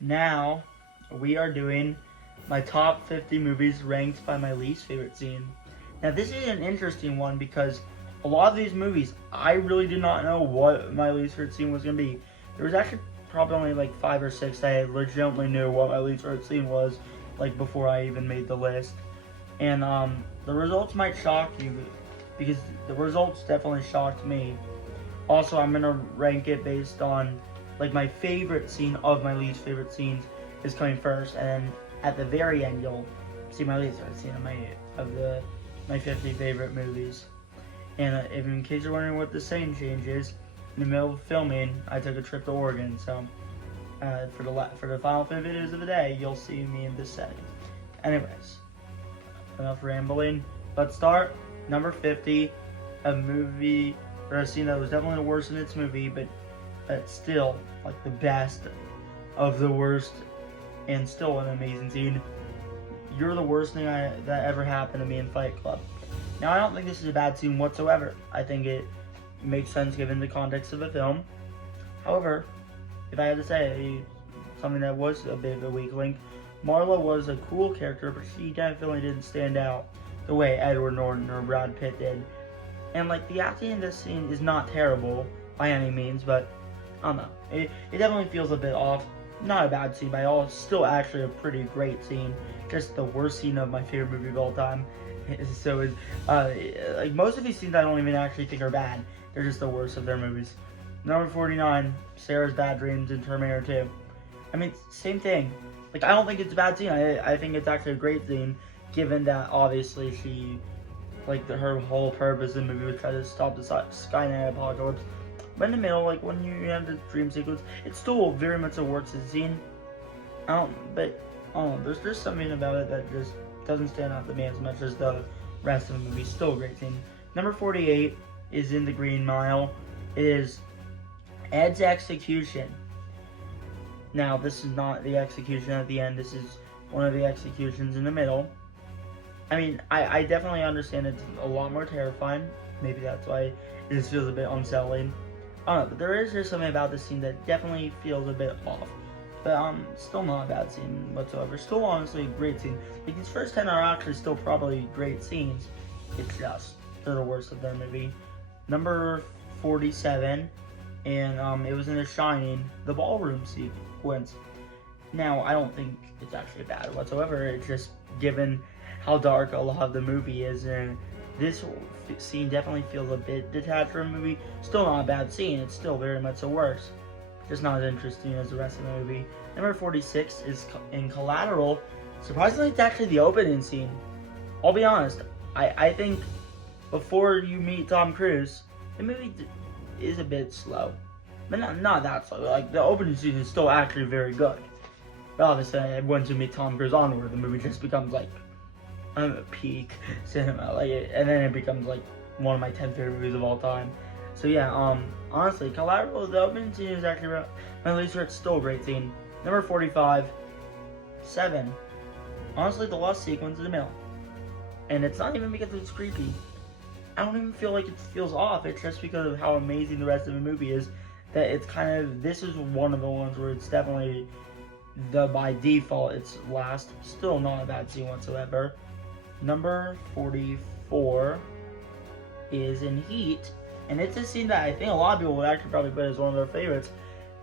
Now, we are doing my top 50 movies ranked by my least favorite scene. Now, this is an interesting one because a lot of these movies, I really did not know what my least favorite scene was going to be. There was actually probably only like 5 or 6 that I legitimately knew what my least favorite scene was, like before I even made the list. And the results might shock you because the results definitely shocked me. Also, I'm gonna rank it based on like my favorite scene of my least favorite scenes is coming first, and then at the very end you'll see my least favorite scene of my 50 favorite movies. And if in case you're wondering what the setting change is, in the middle of filming, I took a trip to Oregon, so for the final 5 videos of the day, you'll see me in this setting. Anyways, enough rambling. Let's start. Number 50, a movie or a scene that was definitely the worst in its movie, but still like the best of the worst, and still an amazing scene. You're the worst thing that ever happened to me in Fight Club. Now, I don't think this is a bad scene whatsoever. I think it makes sense given the context of the film. However, if I had to say something that was a bit of a weak link, Marla was a cool character, but she definitely didn't stand out the way Edward Norton or Brad Pitt did. And like the acting in this scene is not terrible by any means, but I don't know. It definitely feels a bit off. Not a bad scene by all. It's still actually a pretty great scene. Just the worst scene of my favorite movie of all time. So is like most of these scenes I don't even actually think are bad. They're just the worst of their movies. Number 49, Sarah's Bad Dreams in Terminator 2. I mean, same thing. Like, I don't think it's a bad scene. I think it's actually a great scene, given that obviously she, like, her whole purpose in the movie was try to stop the Skynet apocalypse. But in the middle, like, when you have the dream sequence, it still very much works as a scene. But, there's just something about it that just doesn't stand out to me as much as the rest of the movie. Still a great scene. Number 48 is In the Green Mile. It is Ed's execution. Now, this is not the execution at the end. This is one of the executions in the middle. I mean, I definitely understand it's a lot more terrifying. Maybe that's why it just feels a bit unsettling. I don't know, but there is just something about this scene that definitely feels a bit off. But still not a bad scene whatsoever. Still honestly a great scene. Like, these first 10 are actually still probably great scenes. It's just, they're the worst of their movie. Number 47, and it was in The Shining, the ballroom sequence. Now, I don't think it's actually bad whatsoever. It's just given how dark a lot of the movie is, and this scene definitely feels a bit detached from the movie. Still not a bad scene. It's still very much the worst. Just not as interesting as the rest of the movie. Number 46 is in Collateral. Surprisingly, it's actually the opening scene. I'll be honest. I think before you meet Tom Cruise, the movie is a bit slow. But not that slow. Like, the opening scene is still actually very good. But obviously, once you meet Tom Cruise onward, the movie just becomes like peak cinema. And then it becomes like one of my 10 favorite movies of all time. So yeah, honestly, Collateral, the opening scene is actually my least favorite. Still a great scene. Number 45, Seven. Honestly, the lost sequence in the middle, and it's not even because it's creepy. I don't even feel like it feels off. It's just because of how amazing the rest of the movie is. That it's kind of, this is one of the ones where it's definitely by default it's last. Still not a bad scene whatsoever. Number 44 is in Heat. And it's a scene that I think a lot of people would actually probably put as one of their favorites.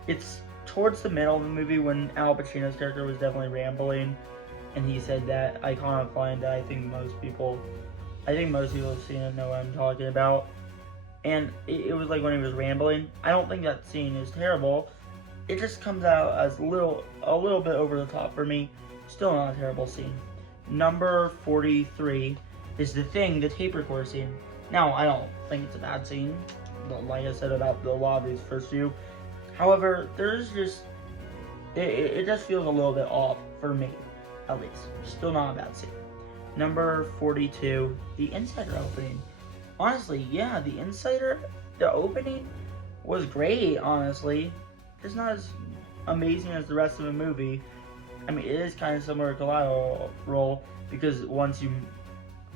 It's towards the middle of the movie when Al Pacino's character was definitely rambling, and he said that iconic line that I think most people have seen and know what I'm talking about. And it was like when he was rambling. I don't think that scene is terrible. It just comes out as a little bit over the top for me. Still not a terrible scene. Number 43 is The Thing, the tape recorder scene. Now, I don't think it's a bad scene, like I said about a lot of these first few. However, there's just, it just feels a little bit off for me, at least. Still not a bad scene. Number 42, The Insider opening. Honestly, yeah, The Insider, the opening was great, honestly. It's not as amazing as the rest of the movie. I mean, it is kind of similar to Collateral, because once you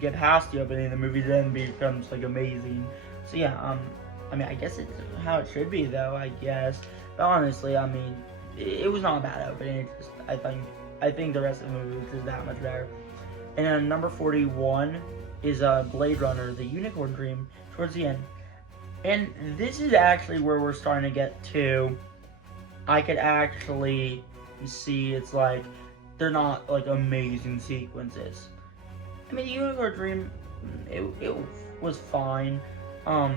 get past the opening, the movie then becomes like amazing. So yeah, I mean, I guess it's how it should be though, I guess. But honestly, I mean, it was not a bad opening. It just, I think the rest of the movie was just that much better. And then number 41 is Blade Runner: The Unicorn Dream towards the end. And this is actually where we're starting to get to. I could actually see it's like they're not like amazing sequences. I mean, the Unicorn Dream, it was fine. I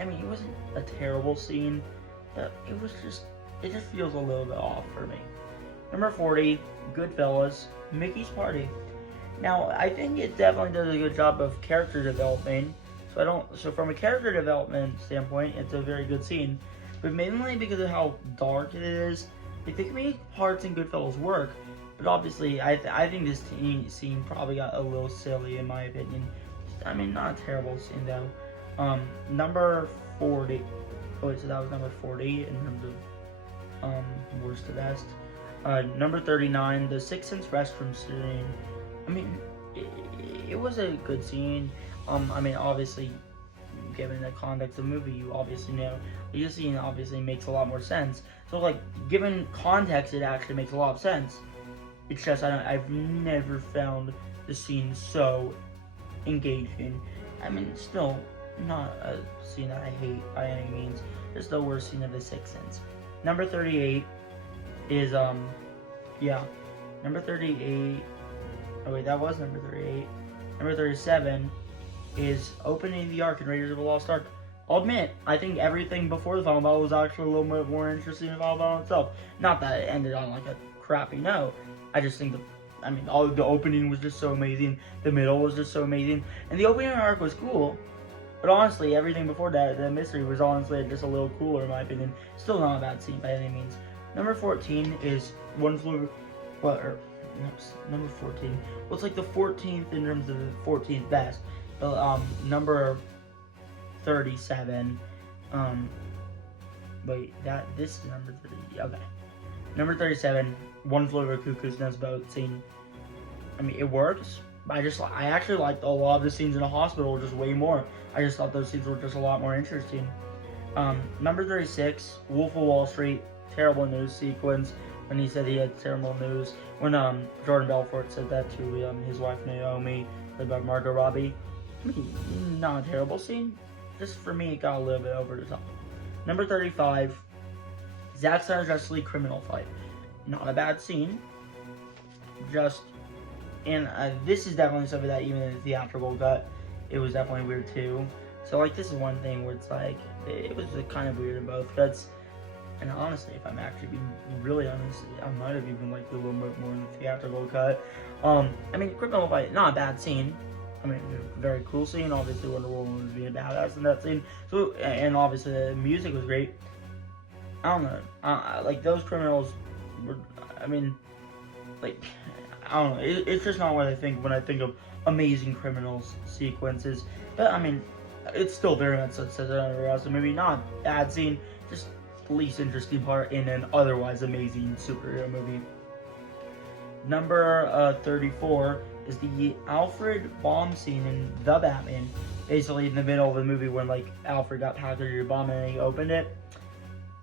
mean, it wasn't a terrible scene, but it just feels a little bit off for me. Number 40, Goodfellas, Mickey's Party. Now, I think it definitely does a good job of character developing. So from a character development standpoint, it's a very good scene. But mainly because of how dark it is, like the comedic parts in Goodfellas work. But obviously, I think this scene probably got a little silly in my opinion. I mean, not a terrible scene though. Number 40. Oh wait, so that was number 40 in terms of worst to best. Number 39, the Sixth Sense restroom scene. I mean, it was a good scene. I mean, obviously, given the context of the movie, you obviously know. This scene obviously makes a lot more sense. So, like, given context, it actually makes a lot of sense. It's just, I've never found the scene so engaging. I mean, still not a scene that I hate by any means. It's the worst scene of The Sixth Sense. Number 38 is, number 38, oh wait, that was number 38. Number 37 is Opening the Ark in Raiders of the Lost Ark. I'll admit, I think everything before the final battle was actually a little bit more interesting than the final battle itself. Not that it ended on like a crappy note. I just think the opening was just so amazing. The middle was just so amazing. And the opening arc was cool. But honestly, everything before that, the mystery was honestly just a little cooler in my opinion. Still not a bad scene by any means. Number 14 is Number 14. Well, it's like the 14th in terms of the 14th best. Number 37. This is number 30. Okay. Number 37, One Flew Over Cuckoo's Nest boat scene. I mean, it works. I actually liked a lot of the scenes in the hospital just way more. I just thought those scenes were just a lot more interesting. Number 36, Wolf of Wall Street, terrible news sequence when he said he had terrible news. When Jordan Belfort said that to his wife Naomi, played by Margot Robbie. I mean, not a terrible scene. Just for me, it got a little bit over the top. Number 35, Zack Snyder's Justice League criminal fight. Not a bad scene. This is definitely something that even in the theatrical cut, it was definitely weird too. So like this is one thing where it's like, it was kind of weird in both cuts. And honestly, if I'm actually being really honest, I might have even liked it a little bit more in the theatrical cut. I mean, criminal fight, not a bad scene. I mean, very cool scene. Obviously, Wonder Woman was being a badass in that scene. So, and obviously the music was great. I don't know. Like those criminals were. I mean, like I don't know. It's just not what I think when I think of amazing criminals sequences. But I mean, it's still very much such a maybe not bad scene. Just the least interesting part in an otherwise amazing superhero movie. Number 34 is the Alfred bomb scene in The Batman. Basically in the middle of the movie when like Alfred got packeted a bomb and he opened it.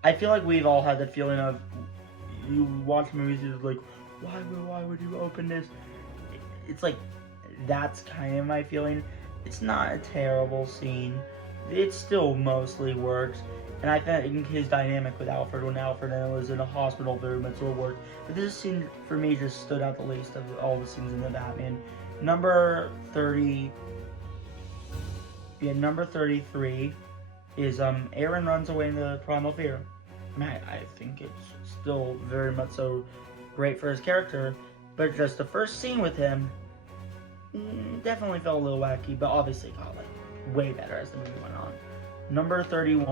I feel like we've all had the feeling of you watch movies and it's like, why would you open this? It's like that's kind of my feeling. It's not a terrible scene. It still mostly works. And I think his dynamic with Alfred when Alfred was in a hospital very much will work. But this scene for me just stood out the least of all the scenes in The Batman. Number 33 is Aaron runs away into Primal Fear. I mean, I think it's still very much so great for his character, but just the first scene with him definitely felt a little wacky, but obviously got like way better as the movie went on. Number 32.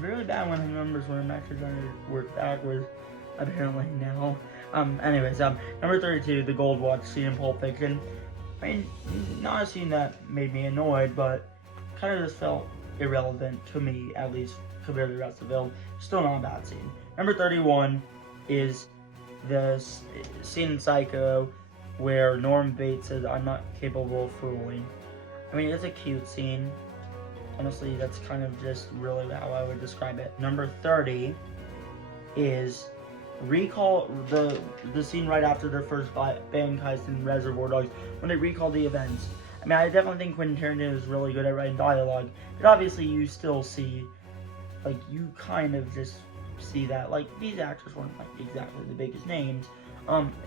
Really bad when the numbers were actually trying to work backwards, apparently now. Number 32, the Gold Watch scene in Pulp Fiction. I mean, not a scene that made me annoyed, but kind of just felt irrelevant to me, at least compared to the rest of the film. Still not a bad scene. Number 31 is the scene in Psycho where Norm Bates says, "I'm not capable of fooling." I mean, it's a cute scene. Honestly, that's kind of just really how I would describe it. Number 30 is recall the scene right after their first bank heist in Reservoir Dogs, when they recall the events. I mean, I definitely think Quentin Tarantino is really good at writing dialogue, but obviously you still see, like, you kind of just see that, like, these actors weren't, like, exactly the biggest names.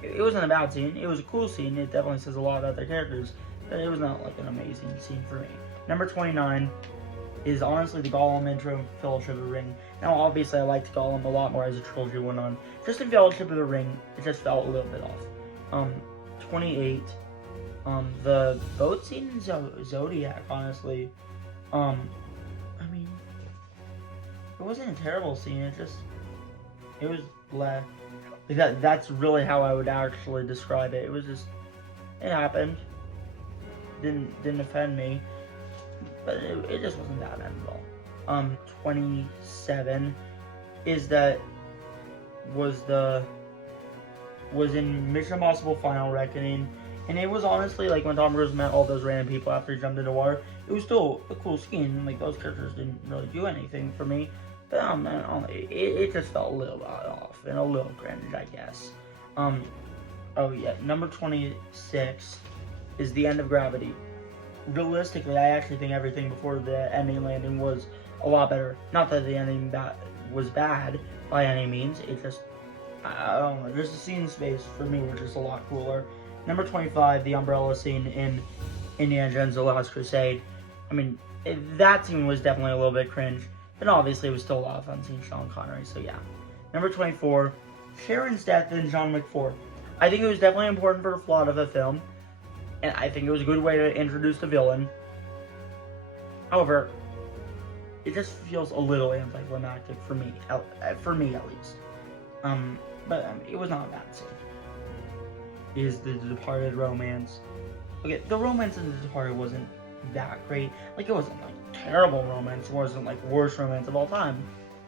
It wasn't a bad scene. It was a cool scene. It definitely says a lot about their characters, but it was not, like, an amazing scene for me. Number 29 is honestly the Gollum intro in Fellowship of the Ring. Now, obviously, I liked Gollum a lot more as the trilogy went on. Just in Fellowship of the Ring, it just felt a little bit off. 28, the boat scene in Zodiac, honestly, I mean, it wasn't a terrible scene. It was blah. Like that's really how I would actually describe it. It was just, it happened. Didn't offend me, but it just wasn't that bad at all. 27 is that was in Mission Impossible Final Reckoning, and it was honestly like when Tom Cruise met all those random people after he jumped into water. It was still a cool scene. Like those characters didn't really do anything for me, but it just felt a little bit off and a little cringe, I guess. Oh yeah, number 26 is The End of Gravity. Realistically, I actually think everything before the ending landing was a lot better. Not that the ending was bad by any means. It just, I don't know, just the scene space for me was just a lot cooler. Number 25, the umbrella scene in Indiana Jones: The Last Crusade. I mean, that scene was definitely a little bit cringe, but obviously it was still a lot of fun seeing Sean Connery, so yeah. Number 24, Sharon's death in John Wick 4. I think it was definitely important for the plot of the film, and I think it was a good way to introduce the villain. However, it just feels a little anticlimactic for me at least. But it was not a bad scene. Is the Departed romance? Okay, the romance in The Departed wasn't that great. Like, it wasn't like terrible romance. It wasn't like worst romance of all time.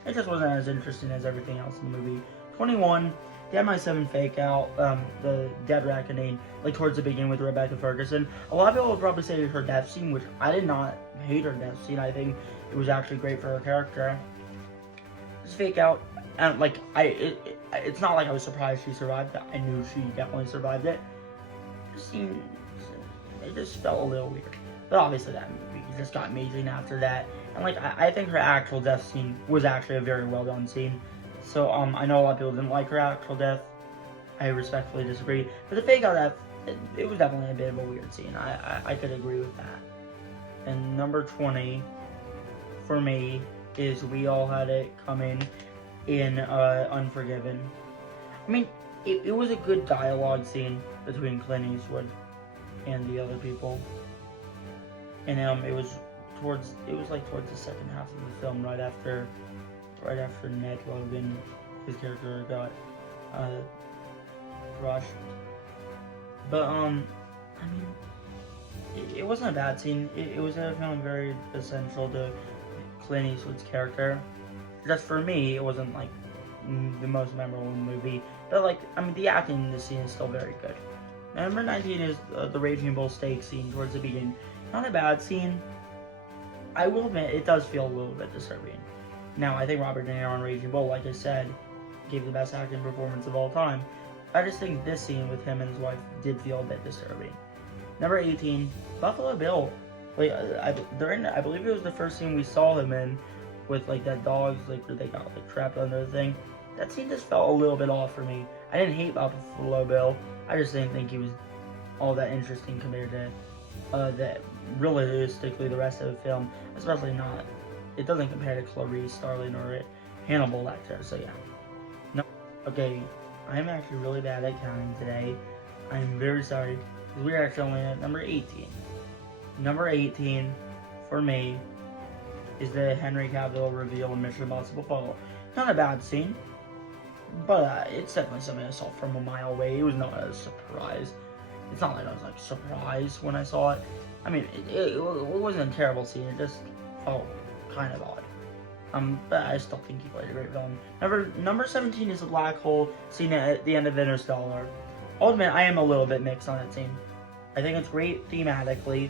It just wasn't as interesting as everything else in the movie. 21, the MI7 fake out, the Dead Reckoning, like towards the beginning with Rebecca Ferguson. A lot of people would probably say her death scene, which I did not hate her death scene. I think it was actually great for her character. This fake out, and like it's not like I was surprised she survived. I knew she definitely survived it. It just felt a little weird. But obviously that movie just got amazing after that. And like I think her actual death scene was actually a very well done scene. So I know a lot of people didn't like her actual death. I respectfully disagree. But the fake out death, it was definitely a bit of a weird scene. I could agree with that. And number 20 for me is We All Had It Coming in Unforgiven. I mean, it was a good dialogue scene between Clint Eastwood and the other people. And it was towards the second half of the film, right after Ned Logan, his character, got crushed. But I mean, it wasn't a bad scene. It was definitely very essential to Clint Eastwood's character. Just for me, it wasn't like the most memorable movie, but like, I mean, the acting in this scene is still very good. Number 19 is the Raging Bull steak scene towards the beginning. Not a bad scene. I will admit, it does feel a little bit disturbing. Now, I think Robert De Niro on Raging Bull, like I said, gave the best acting performance of all time. I just think this scene with him and his wife did feel a bit disturbing. Number 18, Buffalo Bill. Wait, I believe it was the first scene we saw him in, with like that dogs, like where they got like trapped under the thing. That scene just felt a little bit off for me. I didn't hate Buffalo Bill. I just didn't think he was all that interesting compared to that realistically the rest of the film, especially not. It doesn't compare to Clarice Starling or Hannibal Lecter. So yeah. No. Okay, I'm actually really bad at counting today. I'm very sorry. We're actually only at number 18. Number 18 for me is the Henry Cavill reveal in Mission Impossible Fallout. Not a bad scene, but it's definitely something I saw from a mile away. It was not a surprise. It's not like I was like surprised when I saw it. I mean, it wasn't a terrible scene. It just felt kind of odd. But I still think he played a great villain. Number 17 is the black hole scene at the end of Interstellar. I'll admit I am a little bit mixed on that scene. I think it's great thematically.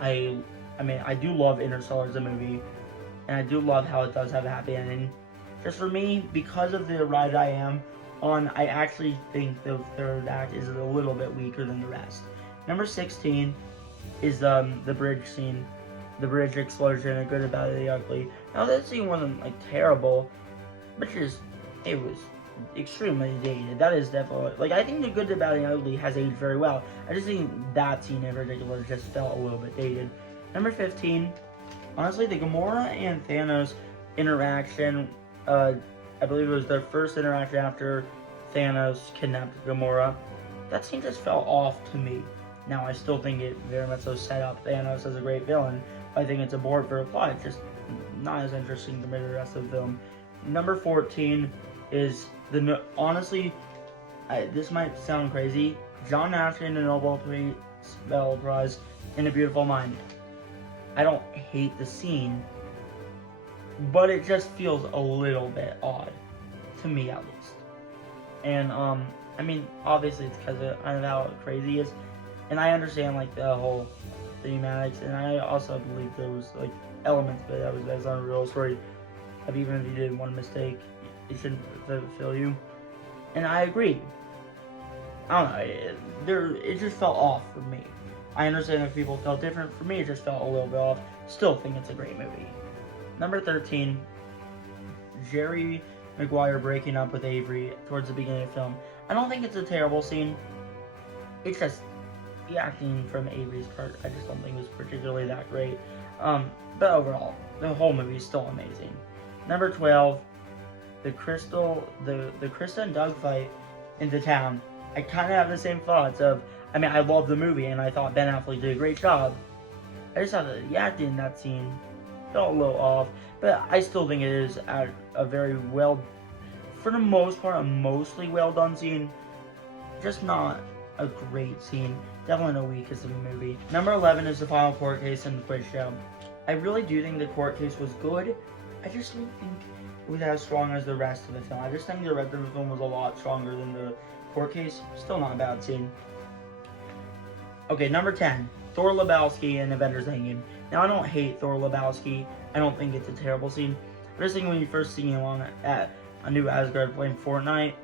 I I mean, I do love Interstellar as a movie, and I do love how it does have a happy ending. Just for me, because of the ride I am on, I actually think the third act is a little bit weaker than the rest. Number 16 is the bridge scene, the bridge explosion, the good, the bad, the ugly. Now that scene wasn't like terrible, but just it was extremely dated. That is definitely like I think the good, the bad, and the ugly has aged very well. I just think that scene in particular just felt a little bit dated. Number 15, honestly, the Gamora and Thanos interaction. I believe it was their first interaction after Thanos kidnapped Gamora. That scene just fell off to me. Now, I still think it very much so set up Thanos as a great villain. I think it's a board for a plot. It's just not as interesting compared to the rest of the film. Number 14 is honestly, this might sound crazy. John Nash and the Nobel Prize in A Beautiful Mind. I don't hate the scene, but it just feels a little bit odd, to me at least. And I mean, obviously it's because of how crazy it is, and I understand like the whole thematics, and I also believe there was like elements of it that was based on a real story. That even if you did one mistake, it shouldn't fulfill you. And I agree. I don't know. It just felt off for me. I understand if people felt different. For me, it just felt a little bit off. Still think it's a great movie. Number 13, Jerry Maguire breaking up with Avery towards the beginning of the film. I don't think it's a terrible scene. It's just the acting from Avery's part, I just don't think was particularly that great. But overall, the whole movie is still amazing. Number 12, the Krista and Doug fight in the town. I kind of have the same thoughts of, I mean, I love the movie and I thought Ben Affleck did a great job. I just thought that the acting in that scene felt a little off, but I still think it is a very well, for the most part, a mostly well done scene. Just not a great scene. Definitely the weakest of the movie. Number 11 is the final court case in the quiz show. I really do think the court case was good. I just don't think it was as strong as the rest of the film. I just think the rest of the film was a lot stronger than the court case. Still not a bad scene. Okay, number 10, Thor Lebowski and Avengers Endgame. Now, I don't hate Thor Lebowski. I don't think it's a terrible scene. I just think when you first see him on at a New Asgard playing Fortnite,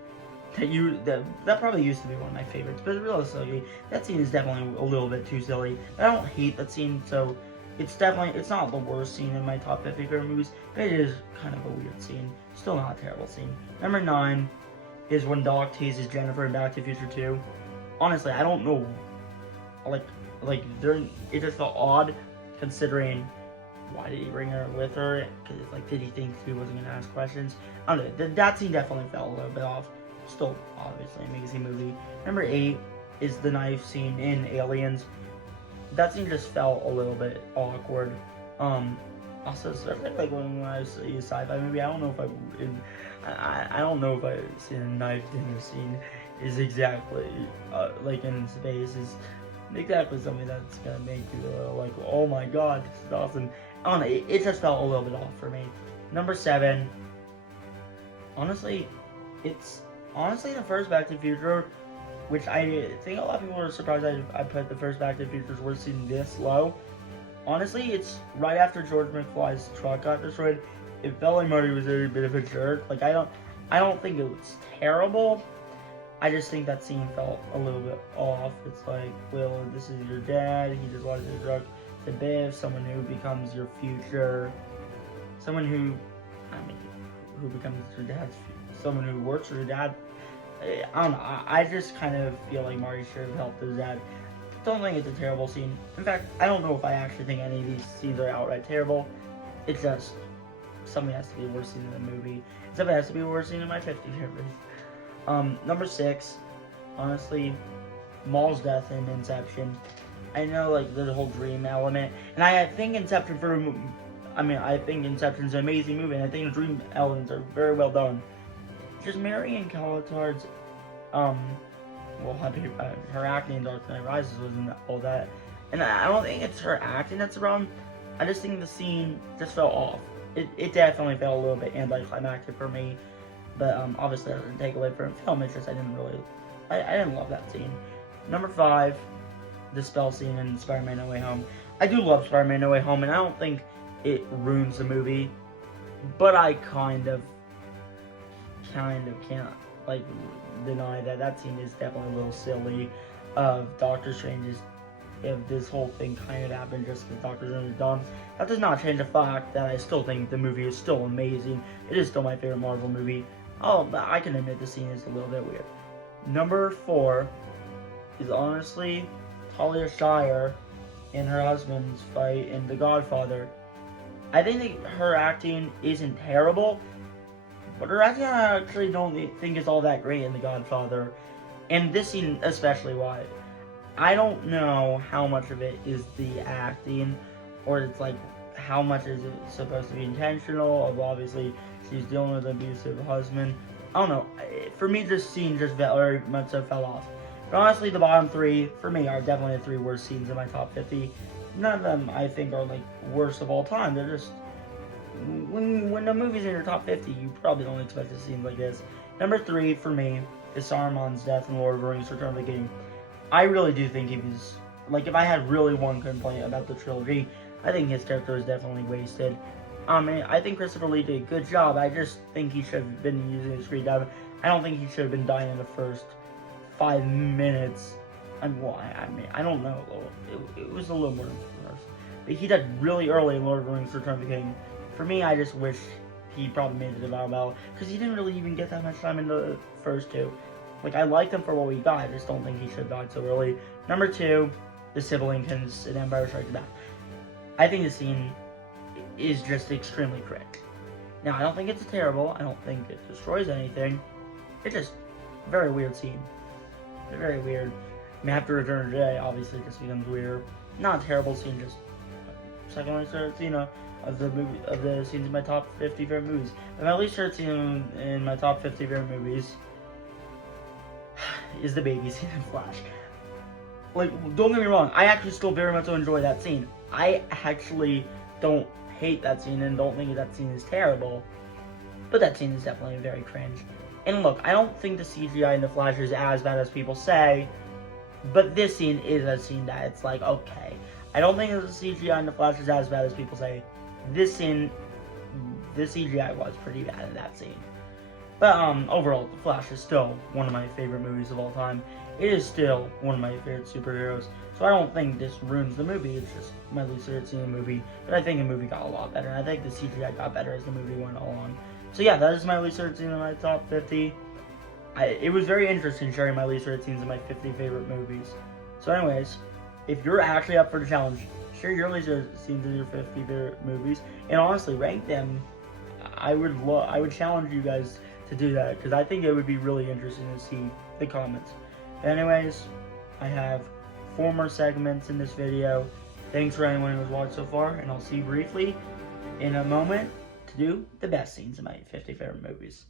that probably used to be one of my favorites. But realistically, that scene is definitely a little bit too silly. But I don't hate that scene, so it's not the worst scene in my top 50 favorite movies, but it is kind of a weird scene. Still not a terrible scene. Number 9 is when Doc teases Jennifer in Back to the Future 2. Honestly, I don't know. It just felt odd considering why did he bring her with her? Because it's like, did he think he wasn't going to ask questions? I don't know. That scene definitely fell a little bit off. Still, obviously, an amazing movie. Number 8 is the knife scene in Aliens. That scene just felt a little bit awkward. Also, especially like when I see a sci-fi movie, I don't know if I've seen a knife dinner scene is exactly like in space is exactly something that's gonna make you like, oh my god, this is awesome. I don't know, it just felt a little bit off for me. Number 7, honestly, it's the first Back to the Future, which I think a lot of people are surprised I put the first Back to the Future's worst scene this low. Honestly, it's right after George McFly's truck got destroyed. It felt like Marty was a bit of a jerk. Like, I don't think it was terrible. I just think that scene felt a little bit off. It's like, Will, this is your dad. He just lost his truck to Biff, someone who becomes your future, someone who becomes your dad's future, someone who works for your dad. I don't know. I just kind of feel like Marty should have helped his dad. Don't think it's a terrible scene. In fact, I don't know if I actually think any of these scenes are outright terrible. It's just something has to be a worse scene in the movie. Something has to be a worse scene in my 50 favorites. Number 6, honestly, Maul's death in Inception. I know like the whole dream element, and I think Inception's an amazing movie, and I think the dream elements are very well done. Just Marion Cotillard's, her acting in Dark Knight Rises wasn't all that, and I don't think it's her acting that's the problem. I just think the scene just fell off. It definitely felt a little bit anticlimactic for me, but obviously that doesn't take away from the film. It's just I didn't love that scene. Number 5, the spell scene in Spider-Man No Way Home. I do love Spider-Man No Way Home, and I don't think it ruins the movie, but I kind of can't, like, deny that that scene is definitely a little silly, of Doctor Strange's, if this whole thing kind of happened just because Doctor Strange is dumb. That does not change the fact that I still think the movie is still amazing. It is still my favorite Marvel movie. Oh, I can admit the scene is a little bit weird. Number 4 is honestly Talia Shire and her husband's fight in The Godfather. I think that her acting isn't terrible, but her acting I actually don't think is all that great in The Godfather. And this scene especially why. I don't know how much of it is the acting, or it's like how much is it supposed to be intentional, of obviously she's dealing with an abusive husband. I don't know. For me, this scene just very much so fell off. But honestly, the bottom 3, for me, are definitely the 3 worst scenes in my top 50. None of them, I think, are, like, worst of all time. They're just... When the movie's in your top 50, you probably don't expect a scene like this. Number 3, for me, is Saruman's death in Lord of the Rings Return of the King. I really do think he was... Like, if I had really one complaint about the trilogy, I think his character was definitely wasted. I think Christopher Lee did a good job. I just think he should have been using his screen time. I don't think he should have been dying in the first 5 minutes. I don't know. It was a little more than first. But he died really early in Lord of the Rings Return of the King. For me, I just wish he probably made it to Valhalla, because he didn't really even get that much time in the first 2. Like, I liked him for what we got. I just don't think he should have died so early. Number 2, the siblings in Empire Strikes Back. I think the scene is just extremely cringe. Now, I don't think it's terrible. I don't think it destroys anything. It's just a very weird scene. Very weird. I mean, after Return of the Jedi, obviously, it just becomes weird. Not a terrible scene, just second least favorite scene of the scenes in my top 50 favorite movies. But my least favorite scene in my top 50 favorite movies is the baby scene in Flash. Like, don't get me wrong, I actually still very much enjoy that scene. I actually don't hate that scene and don't think that scene is terrible, but that scene is definitely very cringe. And look, I don't think the CGI in the Flash is as bad as people say, but this scene is a scene that it's like, okay. I don't think the CGI in the Flash is as bad as people say. This scene, the CGI was pretty bad in that scene. But overall, The Flash is still one of my favorite movies of all time. It is still one of my favorite superheroes. So I don't think this ruins the movie. It's just my least favorite scene in the movie. But I think the movie got a lot better. And I think the CGI got better as the movie went along. So yeah, that is my least favorite scene in my top 50. It was very interesting sharing my least favorite scenes in my 50 favorite movies. So anyways, if you're actually up for the challenge, share your least favorite scenes in your 50 favorite movies. And honestly, rank them. I would challenge you guys to do that, because I think it would be really interesting to see the comments. But anyways, I have 4 more segments in this video. Thanks for anyone who has watched so far, and I'll see you briefly in a moment to do the best scenes in my 50 favorite movies.